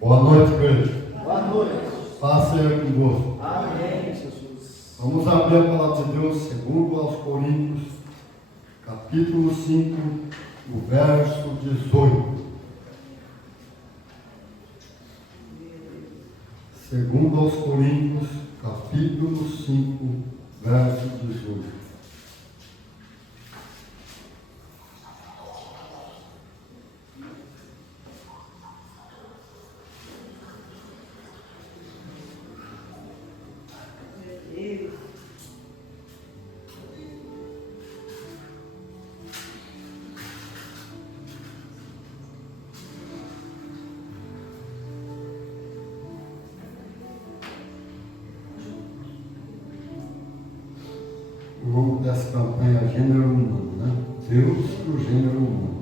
Boa noite, igreja. Boa noite. Paz seja convosco. Amém, Jesus. Vamos abrir a palavra de Deus segundo aos Coríntios, capítulo 5, o verso 18. Segundo aos Coríntios, capítulo 5, verso 18. O nome dessa campanha é Gênero Humano, né? Deus e o gênero humano.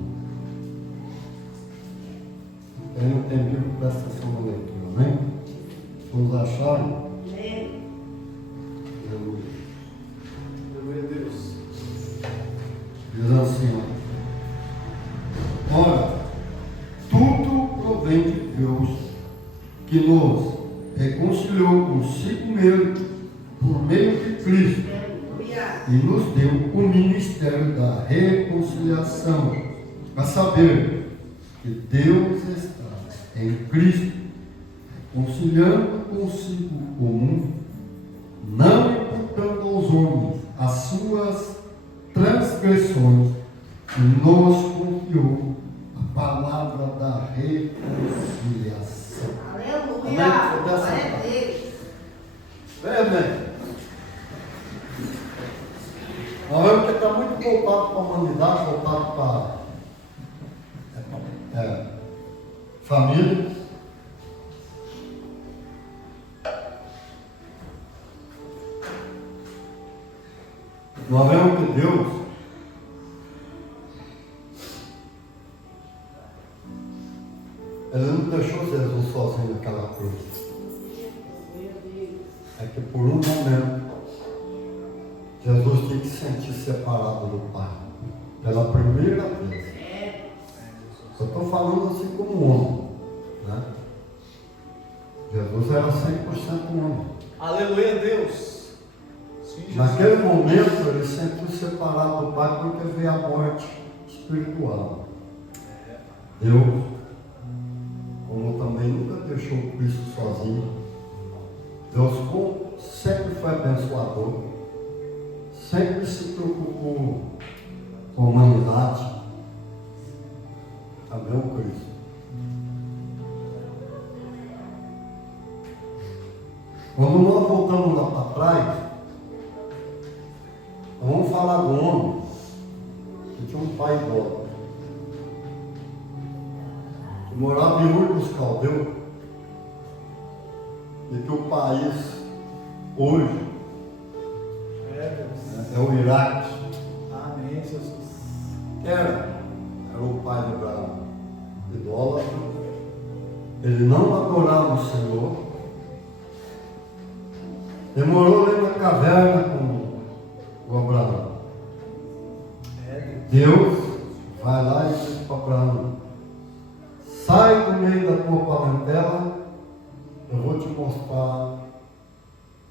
Quem não tem Bíblia, presta atenção na leitura, amém? Todos acharam? Amém. Aleluia. Glória a Deus. Diz assim, ó. Ora, tudo provém de Deus, que nos reconciliou consigo mesmo por meio de Cristo e nos deu o ministério da reconciliação, a saber que Deus está em Cristo, reconciliando consigo o mundo, não imputando aos homens as suas transgressões, e nos confiou a palavra da reconciliação. Aleluia! Amém? Glória a Deus! Amém. Nós vemos que está muito voltado para a humanidade, voltado para família. Nós vemos que Deus Ele não deixou Jesus sozinho naquela cruz. É que por um momento Jesus tinha que se sentir separado do Pai. Pela primeira vez. Eu estou falando assim como homem. Né? Jesus era 100% homem. Aleluia a Deus. Sim, Jesus. Naquele momento ele se sentiu separado do Pai porque veio a morte espiritual. Deus, como também nunca deixou Cristo sozinho, Deus sempre foi abençoador. Sempre se preocupou com a humanidade. Também o Cristo. Quando nós voltamos lá para trás, vamos falar do homem que tinha um pai idólatra, que morava em Ur dos Caldeus, e que o país hoje é o Iraque. Amém, Jesus. Era o pai de Abraão, idólatra. Ele não adorava o Senhor. Ele morou ali na caverna com o Abraão. Deus vai lá e diz para Abraão: sai do meio da tua parentela, eu vou te mostrar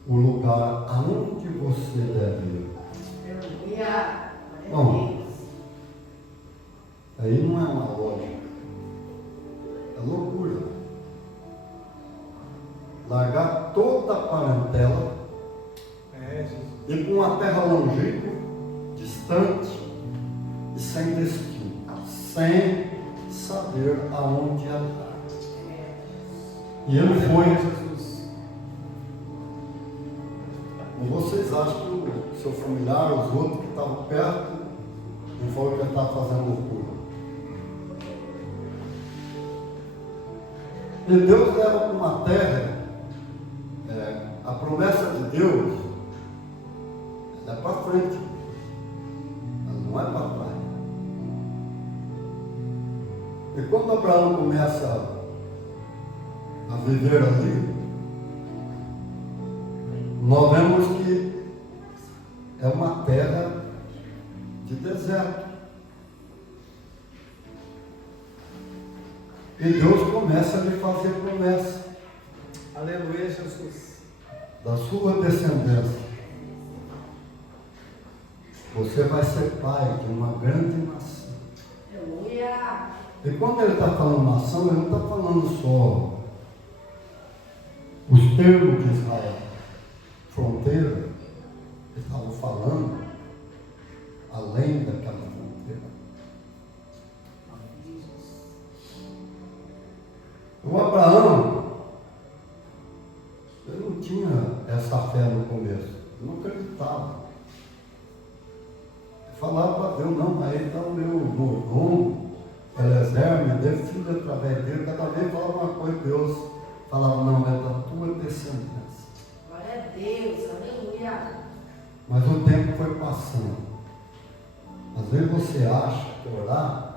o lugar aonde você deve ir. Aleluia! Bom, aí não é uma lógica, é loucura. Largar toda a parentela, ir para uma terra longínqua, distante e sem destino, sem saber aonde andar. E ele foi. Jesus. Ou vocês acham que o seu familiar, os outros que estavam perto, não foi o que ele estava fazendo loucura? E Deus leva para uma terra, a promessa de Deus é para frente, ela não é para trás. E quando Abraão começa a viver ali, nós vemos que é uma terra de deserto. E Deus começa a lhe fazer promessa Aleluia, Jesus. da sua descendência. Você vai ser pai de uma grande nação. Aleluia. E quando ele está falando nação, ele não está falando só os termos de Israel, fronteira. Ele estava falando além daquela fronteira. O Abraão, ele não tinha essa fé no começo, ele não acreditava. Ele falava para Deus, não, mas ele está o meu mordomo, Eliezer, me dê filho através dele. Cada vez falava uma coisa, Deus falava, não, é da tua descendência. Glória a Deus. Aleluia. Mas o tempo foi passando. Às vezes você acha que orar,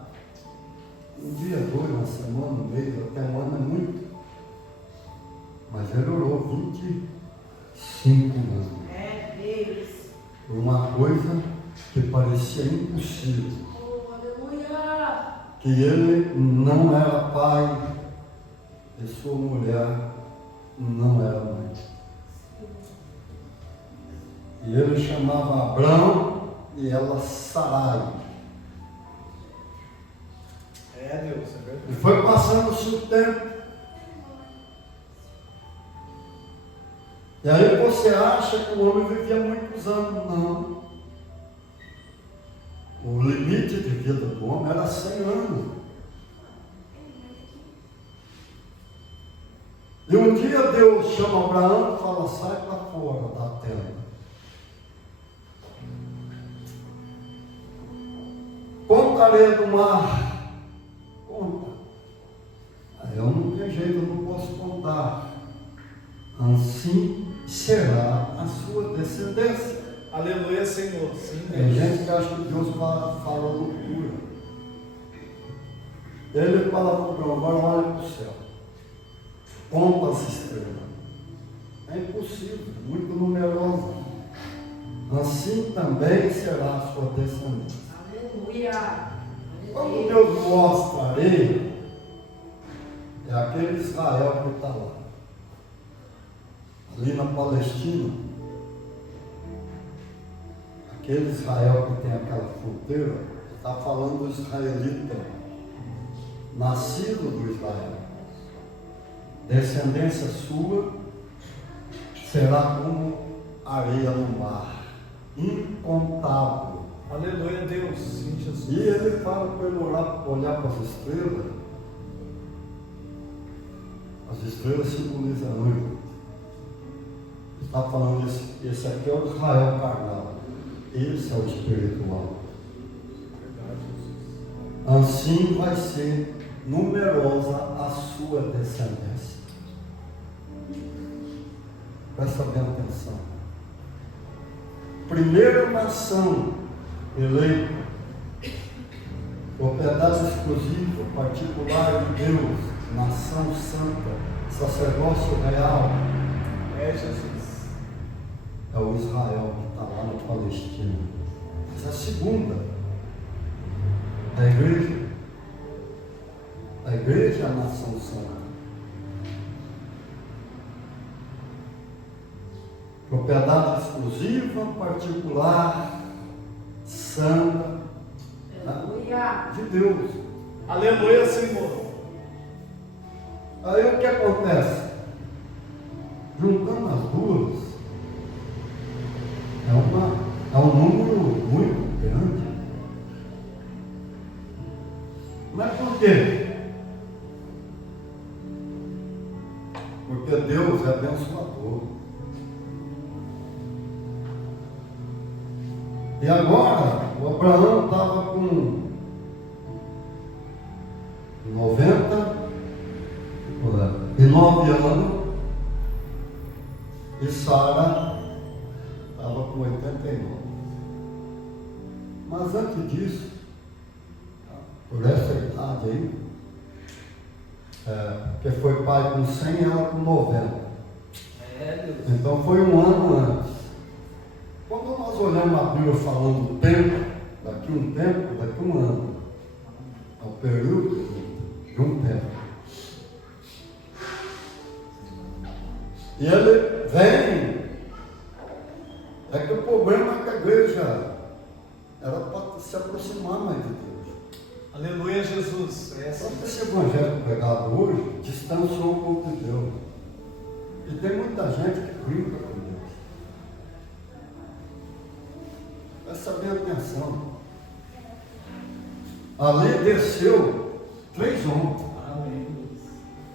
um dia, dois, uma semana, um mês, até um ano é muito. Mas ele orou 25 anos. É Deus. Por uma coisa que parecia impossível. Oh, aleluia. Que ele não era pai e sua mulher não era mãe. E ele chamava Abrão e ela Sarai. É Deus, é verdade. E foi passando-se o tempo. E aí você acha que o homem vivia muitos anos. Não. O limite de vida do homem era 100 anos. E um dia Deus chama Abraão e fala, sai para fora da tenda. Conta a areia do mar. Conta. Aí eu não tenho jeito, eu não posso contar. Assim será a sua descendência. Aleluia, Senhor. Sim, Tem Deus. gente que acha que Deus fala loucura. Ele fala para o Abraão, agora olha para o céu. Conta as estrelas. É impossível, muito numerosa. Assim também será a sua descendência. Aleluia. Quando Deus mostra a areia, é aquele Israel que está lá. Ali na Palestina, aquele Israel que tem aquela fronteira, está falando do israelita, nascido do Israel. Descendência sua será como areia no mar, incontável. Aleluia, Deus. Sim, Jesus. E ele fala para ele olhar para as estrelas. As estrelas simbolizam a noiva. Está falando, esse aqui é o Israel carnal, esse é o espiritual. Verdade, Jesus. Assim vai ser numerosa a sua descendência. Presta bem atenção. Primeira nação eleita, propriedade exclusiva, particular de Deus, nação santa, sacerdócio real, É Jesus. é o Israel que está lá na Palestina. Essa é a segunda. A igreja é a nação santa. Propriedade exclusiva, particular, santa, Aleluia. de Deus. Aleluia, Senhor. Aí o que acontece? Juntando as duas, é um número muito grande. Mas por quê? Porque Deus é abençoador. E agora, o Abraão estava com 99 anos e Sara estava com 89. Mas antes disso, por essa idade aí, que foi pai com 100 e ela com 90. É Deus. Então foi um ano antes. Quando nós olhamos a Bíblia falando do tempo, daqui um ano, é o período de um tempo. E ele vem. É que o problema é que a igreja era para se aproximar mais de Deus. Aleluia, Jesus. É Só assim. que esse evangelho pregado hoje distanciou um pouco de Deus. E tem muita gente que brinca com Deus. Presta bem atenção. Ali desceu 3 homens. Amém.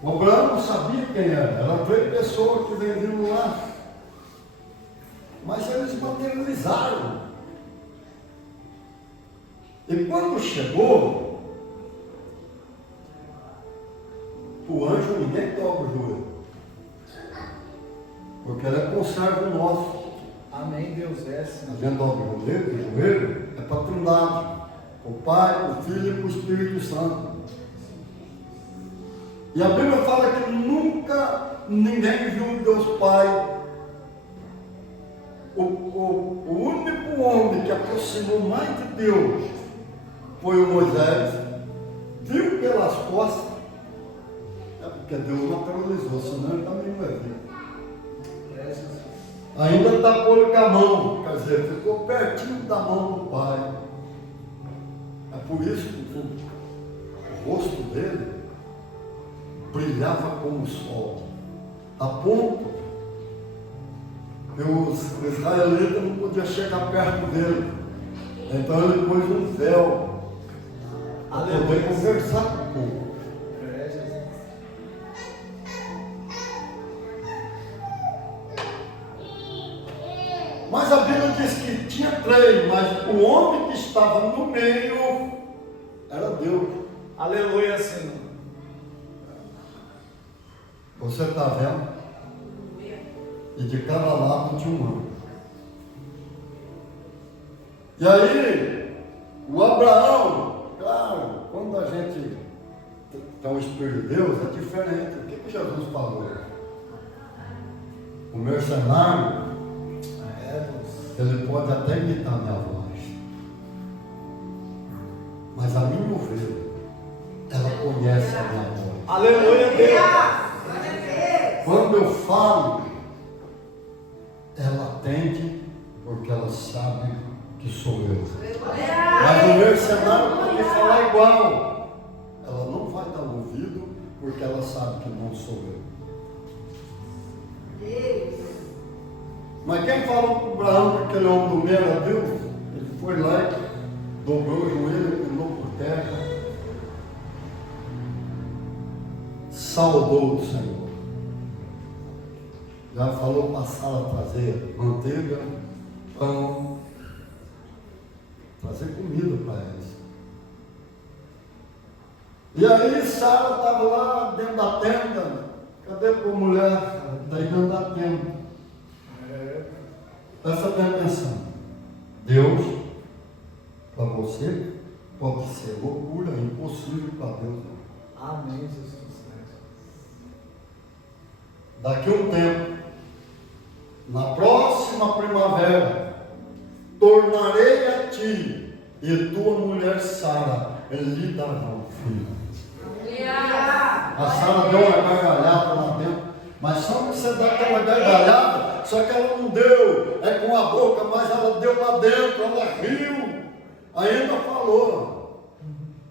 O Abraão não sabia quem era. Eram 3 pessoas que vendiam lá. Mas eles materializaram. E quando chegou, o anjo ninguém dobra o joelho. Porque ele é conservo nosso. Amém, Deus. É A assim. gente dobra o joelho é para a Trindade. O Pai, o Filho e o Espírito Santo. E a Bíblia fala que nunca ninguém viu Deus Pai. O único homem que aproximou mais de Deus foi o Moisés. Viu pelas costas. É porque Deus materializou, senão ele também não é vivo. É Jesus. Ainda tapou-lhe com a mão, quer dizer, ficou pertinho da mão do Pai. É por isso que o rosto dele brilhava como o sol, a ponto que os israelitas não podiam chegar perto dele. Então ele pôs um véu para poder conversar com o povo. É Jesus. Mas a Bíblia diz que tinha 3, mas o homem que estava no meio era Deus. Aleluia, Senhor. Você está vendo? E de cada lado tinha um anjo. E aí, o Abraão, claro, quando a gente tem o Espírito de Deus, é diferente. O que Jesus falou? O mercenário, É, Deus. ele pode até imitar minha voz, mas a minha ovelha, ela conhece a minha voz. Aleluia, Deus. Quando eu falo, ela atende, porque ela sabe que sou eu. Mas o mercenário pode falar igual. Ela não vai dar ouvido, porque ela sabe que não sou eu. Mas quem falou para o Abraão que aquele homem do meio era Deus? Ele foi lá e dobrou o joelho, pulou por terra, saudou o Senhor. Já falou para Sara trazer manteiga, pão, trazer comida para eles. E aí Sara estava lá dentro da tenda. Cadê a mulher? Daí dentro da tenda. Presta bem atenção. Deus, para você, pode ser loucura, impossível para Deus. Amém, Jesus. Daqui a um tempo, na próxima primavera, tornarei a ti e tua mulher Sara lhe darão filho. A Sara deu uma gargalhada lá dentro, mas só que você dá aquela gargalhada, só que ela não deu, é com a boca, mas ela deu lá dentro, ela riu, ainda falou.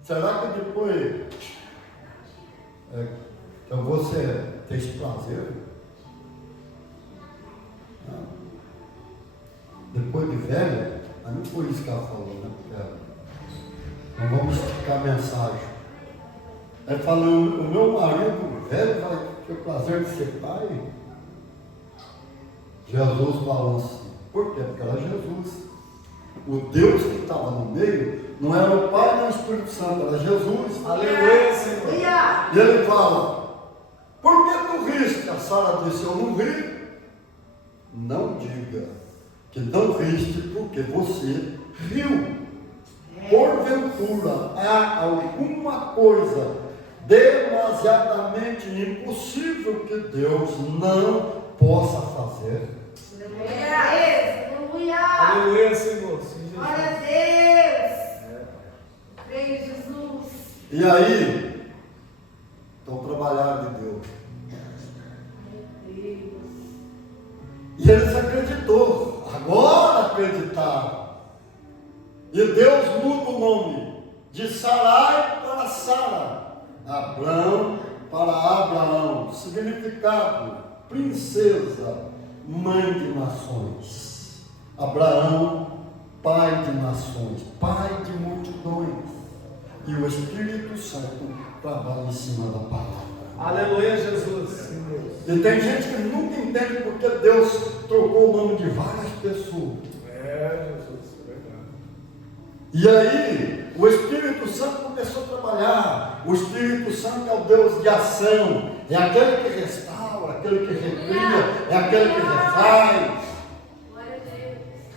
Será que depois então você tem esse prazer? Não. Depois de velho, mas não foi isso que ela falou, né? Não vamos esticar a mensagem. Ele falou, o meu marido velho vai ter o prazer de ser pai. Jesus falou assim. Por quê? Porque era Jesus. O Deus que estava no meio não era o Pai nem o Espírito Santo, era Jesus. Aleluia, Senhor. E ele fala, por que tu riste? A Sara disse, eu não ri. Não diga que não riste porque você riu. Porventura há alguma coisa demasiadamente impossível que Deus não possa fazer. Aleluia, Senhor. Sim, Jesus. Glória a Deus. Creio, Jesus. E aí, estão trabalhando de Deus. Meu Deus. E eles acreditou. Agora acreditaram. E Deus muda o nome de Sarai para Sara, Abrão para Abraão. Significado: princesa, mãe de nações. Abraão, pai de nações, pai de multidões. E o Espírito Santo trabalha em cima da palavra. Aleluia, Jesus. E tem gente que nunca entende porque Deus trocou o nome de várias pessoas. Jesus, é verdade. E aí, o Espírito Santo começou a trabalhar. O Espírito Santo é o Deus de ação. É aquele que restaura, aquele que recria, é aquele que refaz.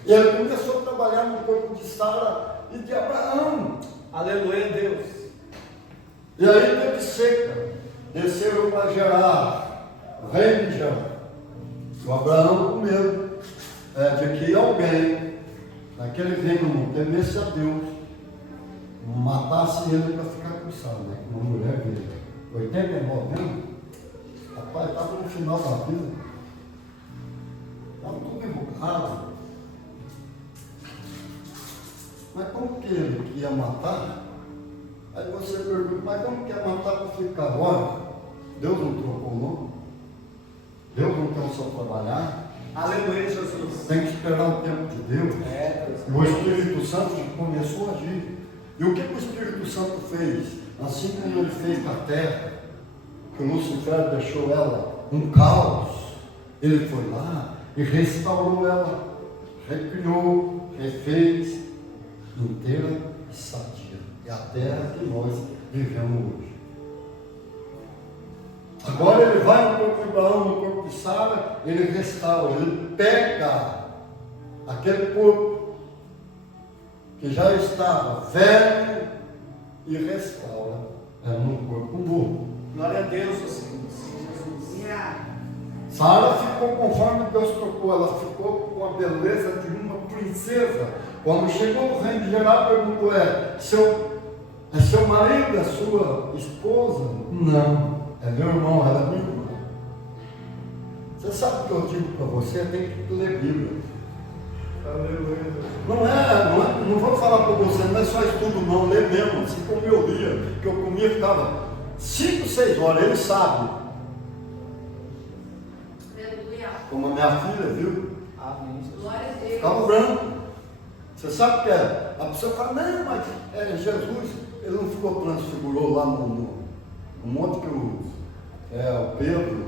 E ele começou a trabalhar no corpo de Sara e de Abraão. Aleluia, Deus. E aí teve seca. Desceram para Gerar, o rei de Gerar. O Abraão com medo de que alguém, naquele reino, temesse a Deus, matasse ele para ficar com Sara, né? Com uma mulher dele. 89 anos. Rapaz, estava no final da vida. Estava tudo invocado. Mas como que ele ia matar? Aí você pergunta, mas como que ia matar para ficar agora? Deus não trocou o nome? Deus não quer só trabalhar? Aleluia, Jesus. Tem que esperar o tempo de Deus. E o Espírito Santo começou a agir. E o que o Espírito Santo fez? Assim como ele fez na terra, que o Lucifer deixou ela um caos, ele foi lá e restaurou ela, recriou, refez, inteira e sadia. É a terra que nós vivemos hoje. Agora ele vai no corpo de Abraão, no corpo de Sara, ele restaura, ele pega aquele corpo que já estava velho e restaura num corpo novo. Glória a Deus, Senhor. Sara ficou conforme Deus trocou, ela ficou com a beleza de uma princesa. Quando chegou o rei de Gerar, perguntou: é seu marido, é sua esposa? Não, é meu irmão, ela é minha irmã. Você sabe o que eu digo para você? Tem que ler Bíblia. Aleluia. Não vou falar para você, não é só estudo não, lê mesmo, assim como eu lia, que eu comia, ficava 5, 6 horas, ele sabe. Aleluia. Como a minha filha, viu? Amém, Jesus. Glória a Deus. Ficava branco. Você sabe o que é? A pessoa fala, não, mas Jesus, ele não ficou transfigurou lá no monte que o Pedro,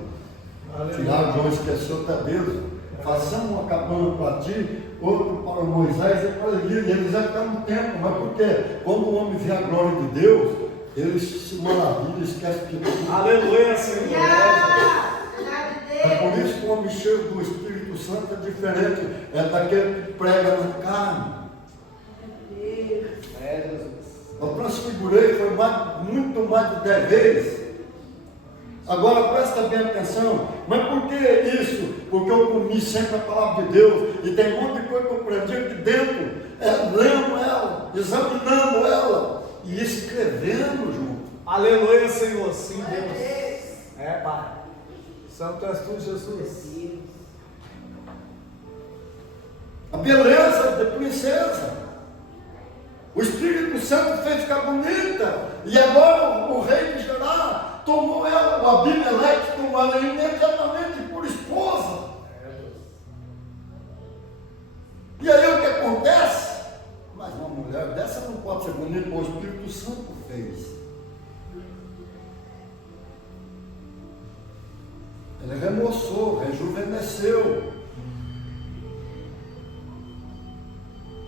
Tiago, João esqueceu até Deus. Façamos uma cabana para ti, outro para Moisés e para Elias. E eles já ficaram no tempo, mas por quê? Quando o homem vê a glória de Deus, ele se maravilha, esquece de tudo. Aleluia, Senhor. É por isso que o homem cheio do Espírito Santo é diferente, é daquele que prega na carne. Eu transfigurei, foi muito mais de 10 vezes. Agora presta bem atenção, mas por que isso? Porque eu comi sempre a palavra de Deus, e tem um monte de coisa que eu aprendi aqui dentro, lendo ela, examinando ela, e escrevendo junto. Aleluia, Senhor. Sim, Deus. Pai. Santo és tu, Jesus. A beleza de princesa. O Espírito Santo fez ficar bonita. E agora o rei de Gerar tomou ela, o Abimeleque tomou ela imediatamente por esposa. E aí o que acontece? Mas uma mulher dessa não pode ser bonita, o Espírito Santo fez. Ele remoçou, rejuvenesceu.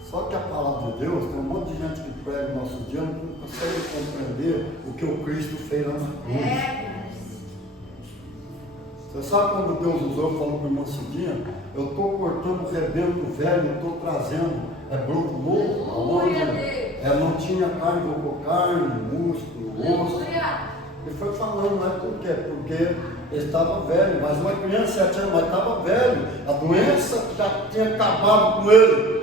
Só que a palavra de Deus, tem um monte de gente que prega no nosso dia, não consegue compreender o que o Cristo fez lá na cruz. Você sabe quando Deus usou, eu falo para o irmão Cidinha, eu estou cortando o rebento velho, eu estou trazendo broto novo, aonde não tinha carne, vou pôr carne, músculo, osso. Ele foi falando, não é por quê? Porque ele estava velho, mas uma criança de 7 anos, mas estava velho, a doença já tinha acabado com ele.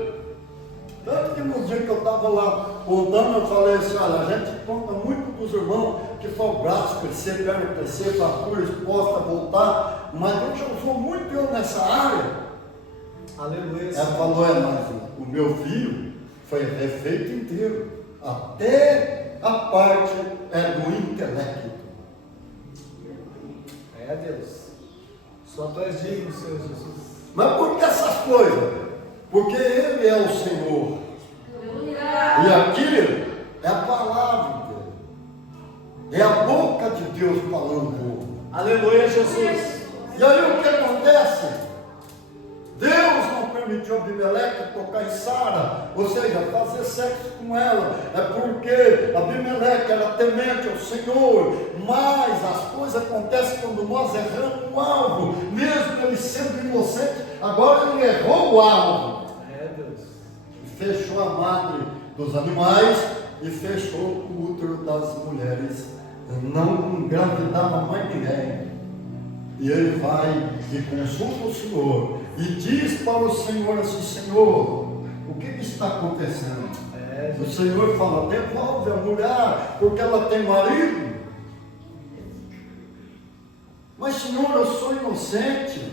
Tanto que no dia que eu estava lá contando, eu falei assim, olha, a gente conta muito dos irmãos que foi o braço crescer, perna crescer, fratura exposta, voltar, mas Deus já usou muito eu nessa área, Aleluia. Ela falou, mas o meu filho foi refeito inteiro, até a parte do intelecto. É, Deus. Só tu és digno, Senhor Jesus. Mas por que essas coisas? Porque Ele é o Senhor. E aqui é a palavra dele. É a boca de Deus falando. Aleluia, Jesus. E aí o que acontece? Deus não permitiu Abimeleque tocar em Sara, ou seja, fazer sexo com ela. É porque Abimeleque era temente ao Senhor. Mas as coisas acontecem quando nós erramos o alvo. Mesmo ele sendo inocente, agora ele errou o alvo. É, Deus. Fechou a madre dos animais e fechou o útero das mulheres. Não engravidava mais ninguém. E ele vai e consulta o Senhor e diz para o Senhor assim: Senhor, o que está acontecendo? O Senhor fala: devolve a mulher, porque ela tem marido. Mas Senhor, eu sou inocente.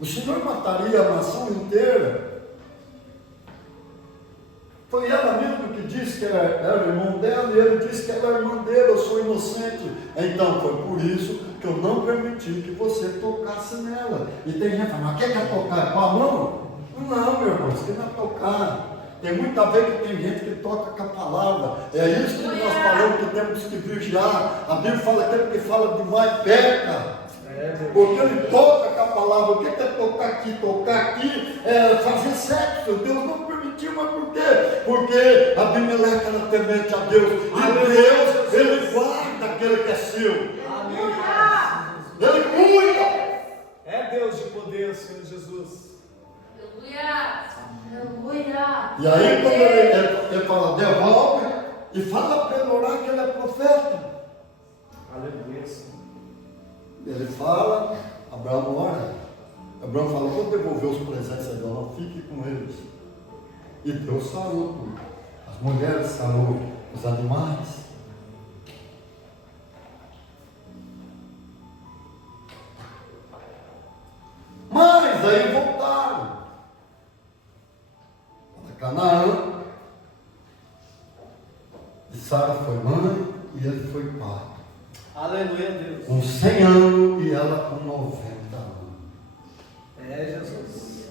O Senhor mataria a nação inteira. Foi ela mesma que disse que era irmão dela, e ele disse que ela é irmã dele, eu sou inocente. Então foi por isso que eu não permiti que você tocasse nela. E tem gente que fala: mas quer tocar com a mão? Não, meu irmão, isso que não é tocar. Tem muita vez que tem gente que toca com a palavra. É isso que nós falamos que temos que vigiar. A Bíblia fala que aquele que fala demais peca. Porque ele toca com a palavra. O que é tocar aqui? Tocar aqui é fazer sexo. Deus não permitiu, mas por quê? Porque Abimeleque era temente a Deus. E Deus, ele guarda aquele que é seu. Ele cuida. É Deus de poder, Senhor Jesus. Aleluia. E aí quando ele fala, devolve, e fala para ele orar que ele é profeta. Aleluia, Senhor. Ele fala, Abraão ora. Abraão fala: vou devolver os presentes a Deus, não fique com eles. E Deus sarou tudo. As mulheres sarou, os animais. Mas aí voltaram para Canaã. E Sara foi mãe e ele foi pai. Aleluia, Deus. Com 100 anos e ela com 90 anos. É, Jesus.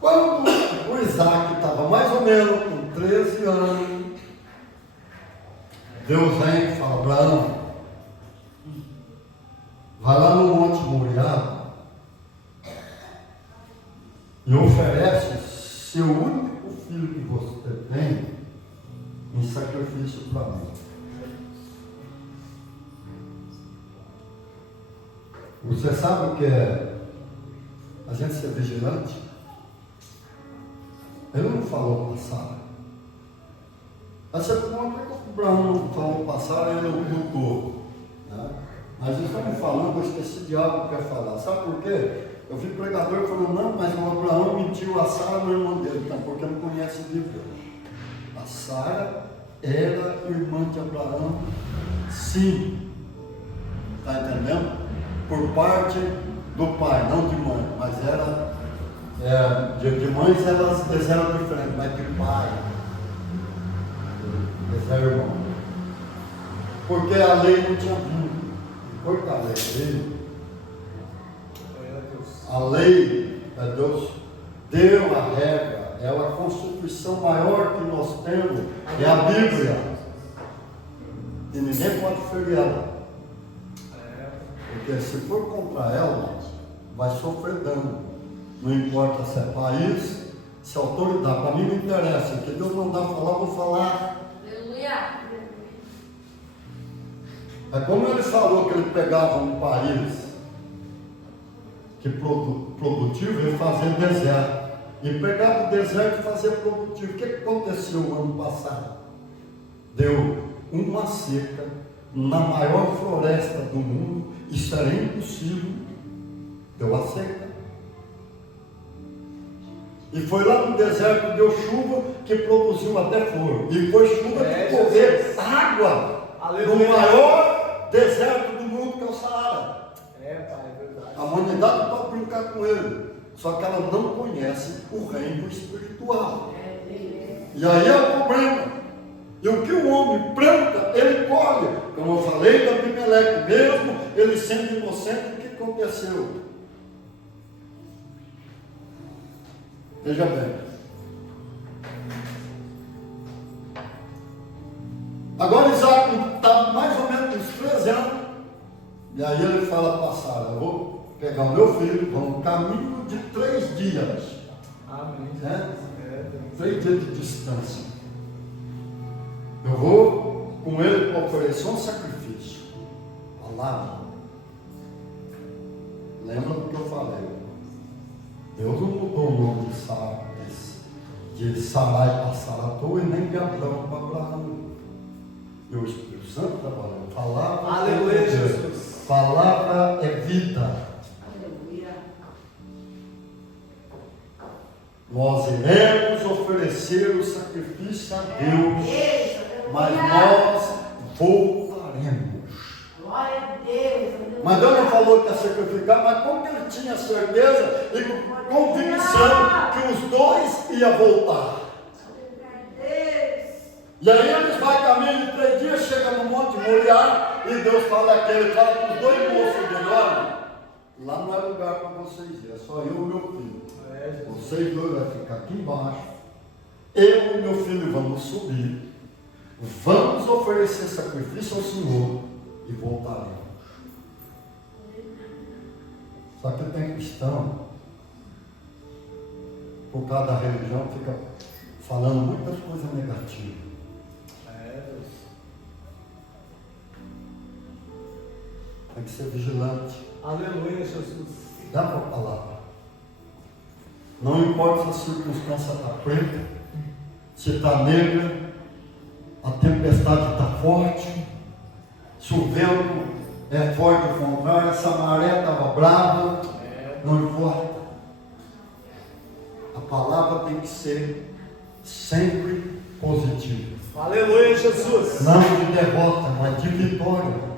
Quando o Isaac estava mais ou menos com 13 anos, Deus vem e fala: Abraão, vai lá no Monte Moriá e oferece seu único filho que você tem em sacrifício para mim. Você sabe o que é a gente ser vigilante? Ele não falou para Sara. Aí você pergunta por que o Abraão não falou para Sara e ele ocultou. Né? Mas estamos falando, eu esqueci de algo que eu ia falar. Sabe por quê? Eu vi pregador falando: não, mas o Abraão mentiu a Sara, no irmão dele. Então, porque não conhece de Deus. A Sara era irmã de Abraão, sim. Está entendendo? Por parte do pai, não de mãe, mas era de mães eles eram diferentes, mas de pai eles eram irmãos. Porque a lei não tinha vindo. Foi com a lei. A lei, Deus deu a regra, é a constituição maior que nós temos, é a Bíblia. E ninguém pode ferir ela. Porque se for contra ela, vai sofrer dano. Não importa se é país, se é autoridade. Para mim não interessa. O que Deus mandar falar, vou falar. Aleluia. É como ele falou que ele pegava um país que produtivo e fazia deserto. E pegava o deserto e fazia produtivo. O que aconteceu no ano passado? Deu uma seca na maior floresta do mundo. Isso era impossível. Deu a seca. E foi lá no deserto, deu chuva que produziu até flor. E foi chuva de correr água. Aleluia. No maior deserto do mundo, que é o Saara. É, Pai, é verdade. A humanidade não pode brincar com ele. só que ela não conhece o reino espiritual. E aí é o problema. E o que o homem planta, ele colhe. Como eu falei da Abimeleque, mesmo ele sendo inocente, o que aconteceu? Veja bem. Agora Isaac está mais ou menos uns 13 anos. E aí ele fala para Sara: eu vou pegar o meu filho, vamos caminho de 3 dias. Amém. Né? 3 dias de distância. Eu vou com ele para oferecer um sacrifício. Palavra. Lembra do que eu falei? Deus não mudou o nome de Sara, de Sarai para Saratou e nem de Abraão para Abraão. E o Espírito Santo trabalhou. Palavra. Aleluia, Jesus. Palavra é vida. Nós iremos oferecer o sacrifício a Deus, mas nós voltaremos. Glória a Deus. Mas Deus não falou que ia sacrificar, mas como que ele tinha certeza e convicção que os dois iam voltar? E aí eles vão caminho de 3 dias, chegam no Monte Moriá, e Deus fala aquele, fala para os 2 moços dele: olha, lá não é lugar para vocês ir, é só eu e meu filho. Vocês 2 vão ficar aqui embaixo, eu e meu filho vamos subir, vamos oferecer sacrifício ao Senhor e voltaremos. Só que tem cristão, por causa da religião, fica falando muitas coisas negativas. Tem que ser vigilante. Aleluia, Jesus. Dá para a palavra. Não importa se a circunstância está preta, se está negra, a tempestade está forte, se o vento é forte ao contrário, essa maré estava brava, não importa. A palavra tem que ser sempre positiva. Aleluia, Jesus. Não de derrota, mas de vitória.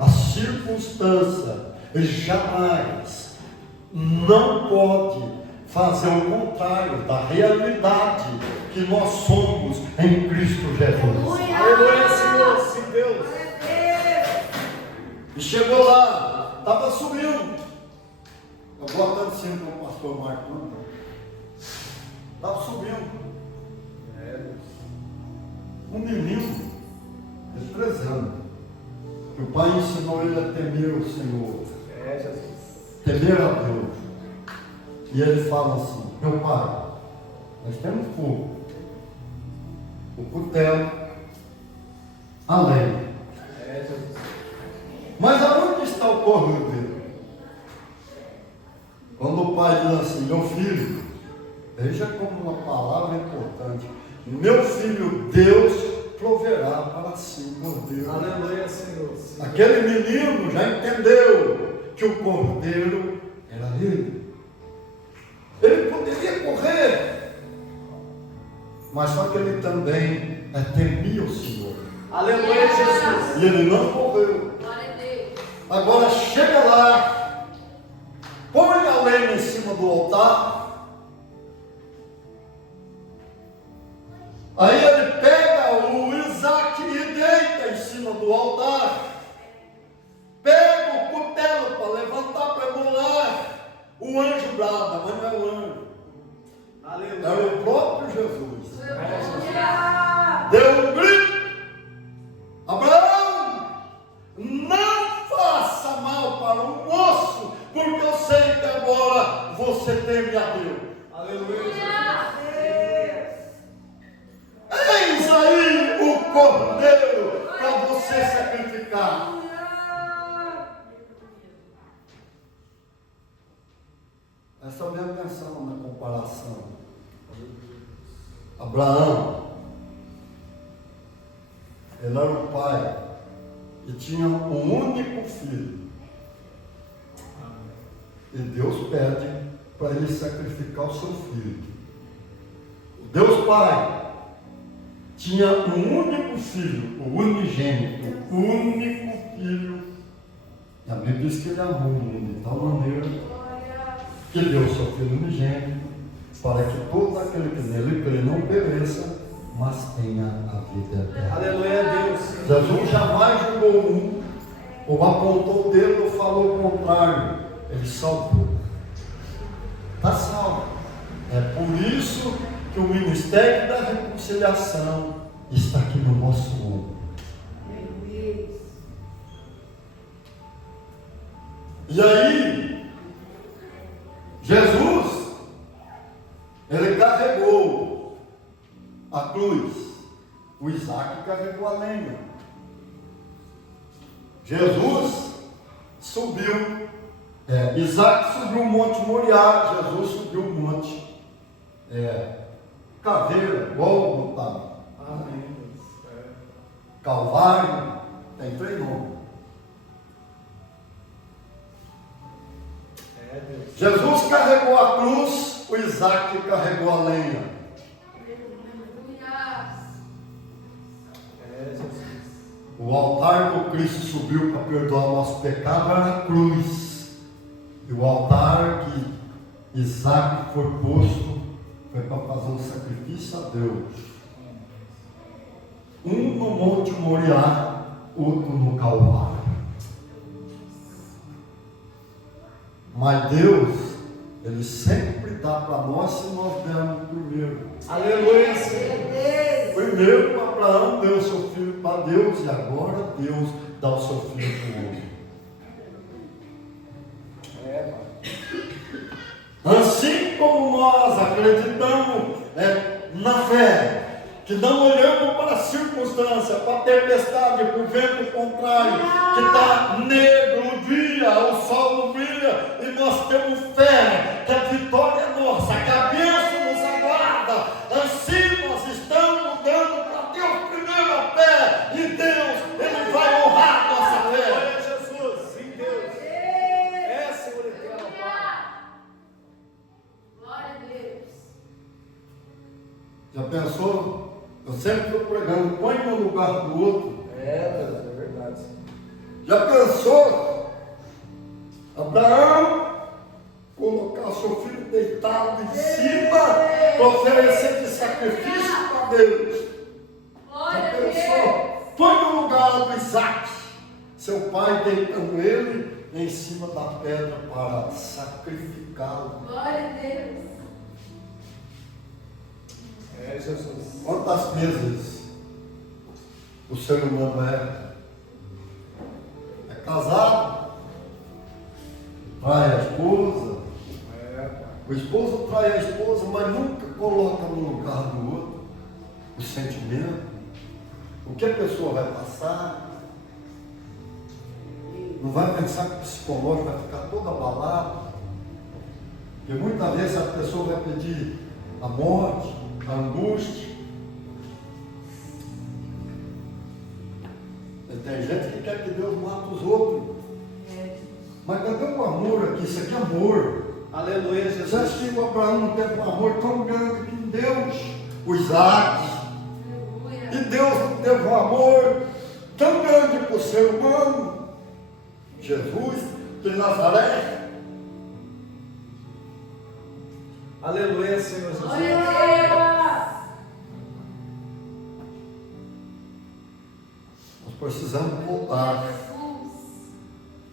A circunstância jamais não pode fazer o contrário da realidade que nós somos em Cristo Jesus. Aleluia, Senhor, sim, Deus. E chegou lá, estava subindo. Eu botando sempre com o pastor Marcos. Estava subindo. Um menino de 13 anos. Que o pai ensinou ele a temer o Senhor. Jesus. Temer a Deus. E ele fala assim: meu pai, nós temos fogo, o cutelo, a lenha. Mas aonde está o cordeiro? Quando o pai diz assim: meu filho, veja como uma palavra é importante. Meu filho, Deus proverá para si o cordeiro. Aleluia, Senhor. Aquele menino já entendeu que o cordeiro era ele. Ele poderia correr, mas só que ele também temia o Senhor. Aleluia, Jesus. E ele não correu. Agora chega lá, põe a lenha em cima do altar. Aí ele pega o Isaac e deita em cima do altar. Pega o cutelo para levantar para molar. O anjo brada, mas não é o anjo. Aleluia. É o próprio Jesus. Deu um grito: Abraão, não faça mal para o moço, porque eu sei que agora você teme a Deus. Aleluia. Eis aí o cordeiro para você sacrificar. Essa é a minha atenção na comparação. Abraão, ele era o pai e tinha um único filho. E Deus pede para ele sacrificar o seu filho. O Deus Pai tinha um único filho, o unigênito, o único filho. E a Bíblia diz que ele amou o mundo de tal maneira que deu o seu Filho unigênito, para que todo aquele que nele crê não pereça, mas tenha a vida eterna. Aleluia a Deus. Jesus jamais julgou um, ou apontou o dedo ou falou o contrário. Ele salvou. Está salvo. É por isso que o ministério da reconciliação está aqui no nosso ombro. E aí, Jesus, ele carregou a cruz, o Isaac carregou a lenha. Jesus subiu, Isaac subiu o Monte Moriá, Jesus subiu o Monte Caveira, Gólgota, Amém. Calvário, tem 3 nomes. Deus. Jesus carregou a cruz, o Isaac carregou a lenha. Jesus. O altar que o Cristo subiu para perdoar o nosso pecado era a cruz. E o altar que Isaac foi posto foi para fazer um sacrifício a Deus. Um no Monte Moriá, outro no Calvário. Mas Deus, Ele sempre dá para nós se nós dermos primeiro. Aleluia, Senhor. Primeiro Abraão deu o seu filho para Deus e agora Deus dá o seu filho para o homem. Pai. Assim como nós acreditamos na fé, que não olhamos para a circunstância, para a tempestade, para o vento contrário, que está negro o dia, o sol não brilha, e nós temos fé que a vitória é nossa, que a bênção nos aguarda. Assim nós estamos dando para Deus primeiro a fé, e Deus, Ele vai honrar a nossa fé. Glória a Jesus, sim, Deus. É, Senhor eterno, Pai. Glória a Deus. Já pensou? Eu sempre estou pregando, põe no lugar do outro. Deus, é verdade. Já pensou? Abraão colocar seu filho deitado em cima para oferecer de sacrifício para Deus. Já pensou? Põe no lugar do Isaac, seu pai deitando ele em cima da pedra para sacrificá-lo. Glória a Deus. É, Jesus. Quantas vezes o ser humano é casado, trai a esposa, Pai. o esposo trai a esposa, mas nunca coloca no lugar do outro o sentimento, o que a pessoa vai passar, não vai pensar que o psicológico vai ficar todo abalado, porque muitas vezes a pessoa vai pedir a morte, a angústia. E tem gente que quer que Deus mate os outros. Mas cadê o amor aqui? Isso aqui é amor. Aleluia, Você acha Jesus. que o Abraão não teve um amor tão grande que Deus, o Isaac, e Deus não teve um amor tão grande para o ser humano, Jesus de Nazaré? Aleluia, Senhor Jesus. Glória a Deus. Nós precisamos voltar.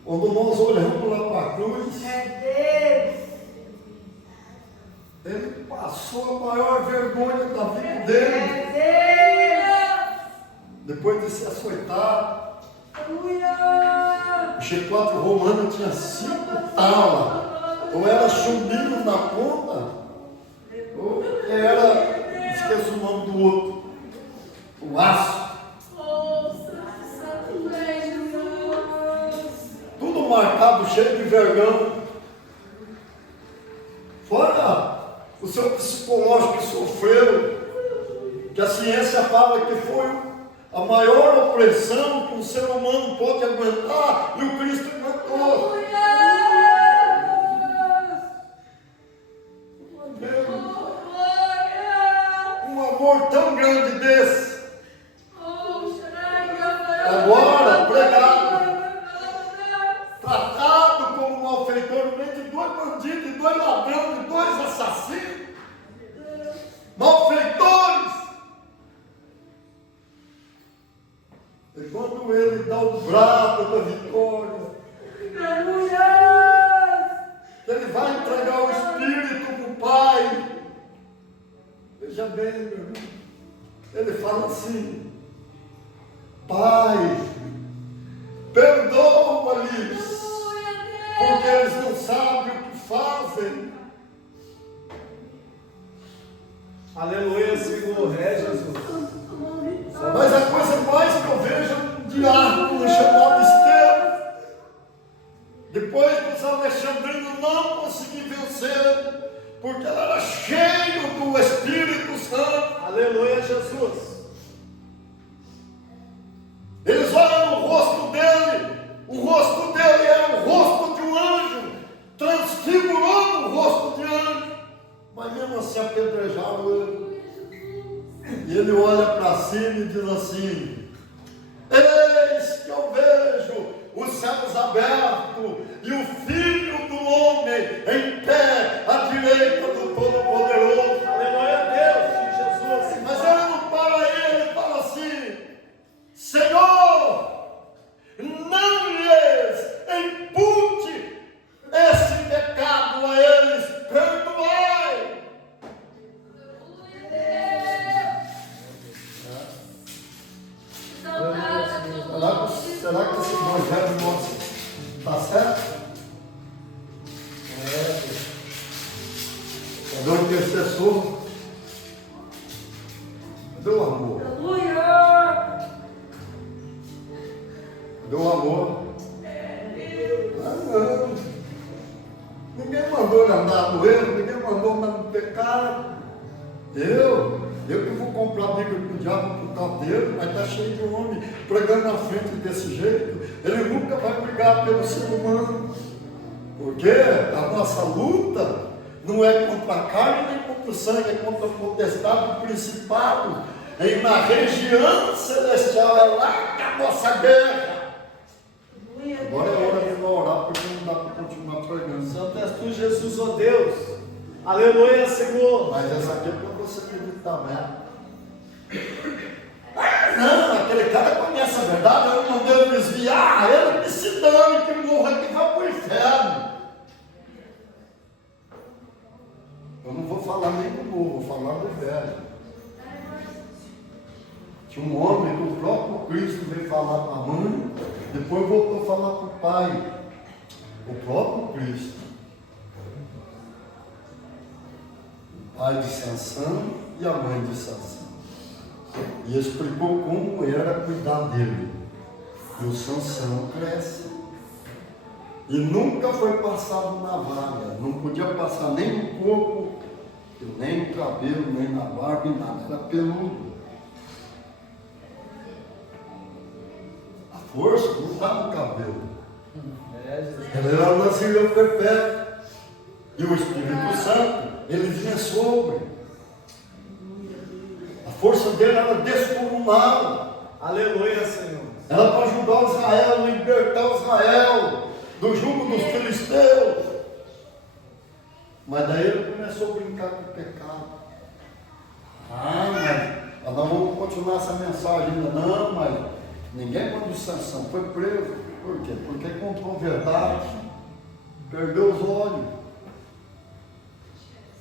Quando nós olhamos lá para a cruz, ele passou a maior vergonha da vida dele, depois de ser açoitado. O chicote romano tinha 5 talas, ou era chumbinho na ponta, ou era, esqueço o nome do outro, o aço. Tudo marcado, cheio de vergão. Fora o seu psicológico que sofreu, que a ciência fala que foi a maior opressão que um ser humano pode aguentar, e o Cristo aguentou. Um amor tão grande desse, agora pregado, tratado como um malfeitor no meio de 2 bandidos e 2 ladrões. ele dá o brado da vitória. Aleluia! Ele vai entregar o Espírito para o Pai. Veja bem, meu irmão. Ele fala assim: Pai, perdoa-lhes, porque eles não sabem o que fazem. Aleluia, Senhor. É, Jesus. Mas a coisa mais que eu vejo é um diácono chamado Estevão. Depois que os alexandrinos não conseguiram vencer, porque ela era cheio do Espírito Santo. Aleluia, Jesus. Eles olham no rosto dele, o rosto dele era o rosto de um anjo, transfigurando o rosto de anjo, mas mesmo assim apedrejaram ele. E ele olha para cima e diz assim: eis que eu vejo os céus abertos e o Filho do Homem em pé à direita do Todo-Poderoso. Aleluia a Deus, Jesus. Mas ele não para ele, ele fala assim: Senhor, não lhes impute esse pecado a eles, perdoai. Será que esse evangelho nosso está certo? Cadê o intercessor? Cadê o amor? Cadê o amor? Não. Ninguém mandou ele andar no erro, ninguém mandou andar no pecado. Eu que vou comprar a Bíblia com o diabo por causa dele, mas está cheio de homem pregando na frente desse jeito. Ele nunca vai brigar pelo ser humano, porque a nossa luta não é contra a carne nem contra o sangue, é contra o potestade, o principado. E na região celestial é lá que a nossa guerra. Agora é hora de orar, porque não dá para continuar pregando. Santo és tu, Jesus, ó Deus. Aleluia, Senhor. Mas essa aqui é para você acreditar mesmo. Não, aquele cara conhece a verdade, eu não devo desviar, ele que se dane, que morra, que vai para o inferno. Eu não vou falar nem do novo, vou falar do velho. Tinha um homem do próprio Cristo veio falar para a mãe, depois voltou a falar para o pai. O próprio Cristo. O pai de Sansão e a mãe de Sansão. E explicou como era cuidar dele. E o Sansão cresce. E nunca foi passado na vaga. Não podia passar nem no corpo, nem no cabelo, nem na barba, nada. Era peludo. A força não está no cabelo. Ele era o nascimento perpétuo. E o Espírito Santo, ele vinha sobre. A força dele era descomunal. Aleluia, Senhor. Era para ajudar Israel, libertar Israel do jugo dos filisteus. Mas daí ele começou a brincar com o pecado. Mas nós vamos continuar essa mensagem ainda. Não, mas ninguém quando Sansão foi preso. Por quê? Porque contou verdade. Perdeu os olhos.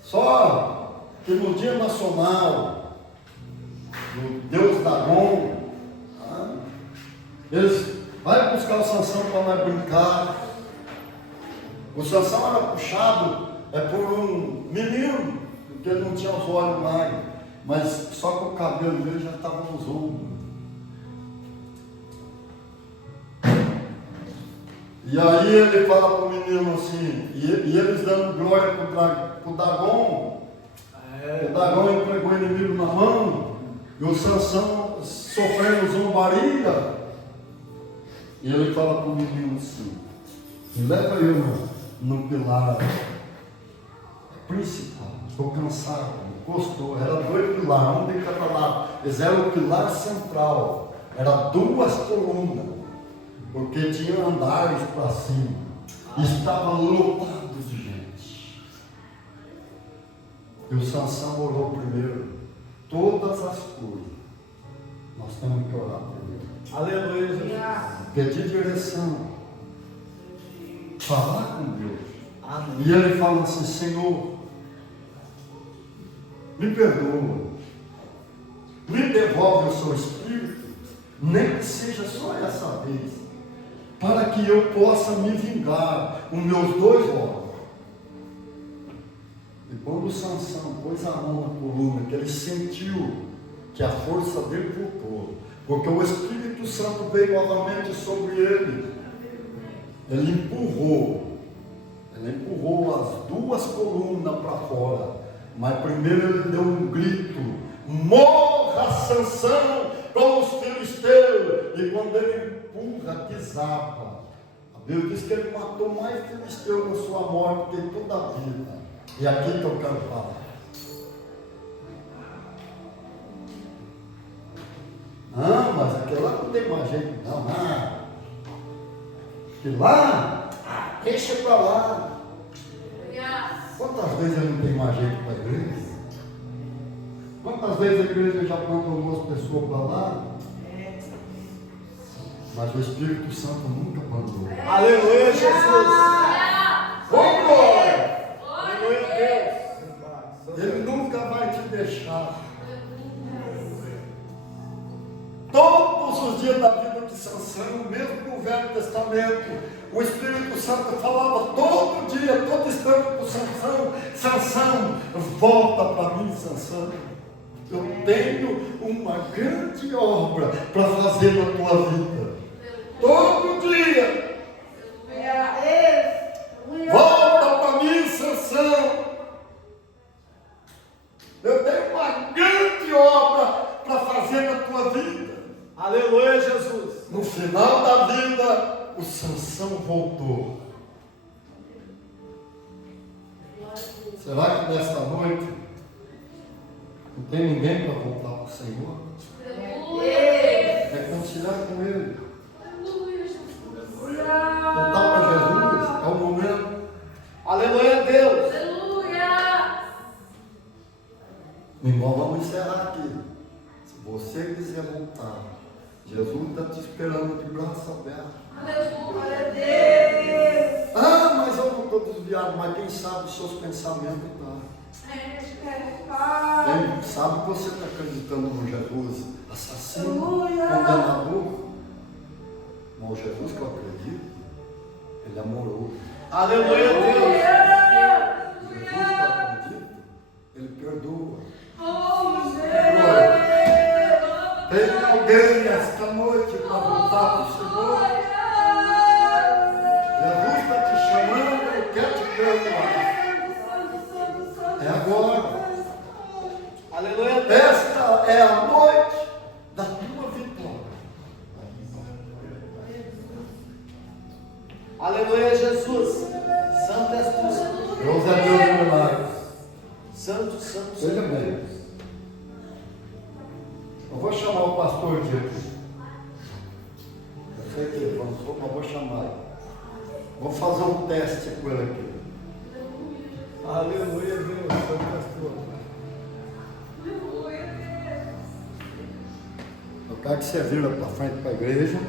Só que no dia nacional do Deus Dagon, eles vai buscar o Sansão para nós brincar. O Sansão era puxado por um menino, porque ele não tinha os olhos mais, mas só que o cabelo dele já estava nos ombros. E aí ele fala para o menino assim, e eles dando glória para o Dagon. O Dagon entregou o inimigo na mão, e o Sansão sofrendo zombaria. E ele fala para o menino assim, leva eu no pilar principal, estou cansado, encostou, era 2 pilares, um de cada lado. Esse era o pilar central, era 2 colunas, porque tinha andares para cima, estava lotado de gente. E o Sansão orou primeiro, todas as coisas, nós temos que orar primeiro. Aleluia, Jesus. Pedir direção. Falar com Deus. Amém. E ele fala assim: Senhor, me perdoa. Me devolve o seu espírito, nem que seja só essa vez, para que eu possa me vingar os meus 2 olhos. E quando Sansão pôs a mão na coluna, que ele sentiu que a força dele voltou, porque o Espírito Santo veio novamente sobre ele, ele empurrou as 2 colunas para fora, mas primeiro ele deu um grito: morra, Sansão, com os filisteus! E quando ele empurra, desaba. A Bíblia diz que ele matou mais filisteus na sua morte que toda a vida. E aqui que eu quero falar. Ah, mas aquele lá não tem mais jeito, não. Aquele lá, deixa para lá. Quantas vezes ele não tem mais jeito para a igreja? Quantas vezes a igreja já mandou algumas pessoas para lá? Mas o Espírito Santo nunca mandou. Aleluia, Jesus. Oh, glória! Aleluia, Deus. Ele nunca vai te deixar. Todos os dias da vida de Sansão, mesmo no Velho Testamento, o Espírito Santo falava todo dia, todo instante para Sansão: Sansão, volta para mim, Sansão. Eu tenho uma grande obra para fazer na tua vida. Todo dia. Volta para mim, Sansão. Eu tenho uma grande obra para fazer na tua vida. Aleluia, Jesus. No final da vida, o Sansão voltou. Será que nesta noite não tem ninguém para voltar para o Senhor? Reconciliar com Ele. Voltar para Jesus é o momento. Aleluia, Deus. Irmão, vamos encerrar aqui. Se você quiser voltar, Jesus está te esperando de braço aberto. Ah, mas eu não estou desviado, mas quem sabe os seus pensamentos tá. Quem sabe que você está acreditando no Jesus assassino, condenador. Mas o Jesus que eu acredito, ele é amoroso. Aleluia, Deus. Jesus que eu acredito, ele perdoa. Tem alguém esta noite para voltar para o Senhor? Jesus está te chamando, ele quer te perdoar. É agora. Aleluia, Deus. Esta é a noite da tua vitória. Aleluia, Jesus. Santo és tu, Senhor. Deus é Deus de milagres. Santo, santo, Veja santo. bem. Eu vou chamar o pastor de aqui. Eu sei que ele avançou, mas vou chamar ele. Vou fazer um teste com ele aqui. Aleluia, Deus. Santo és tu. Eu quero que você vira para frente para a igreja.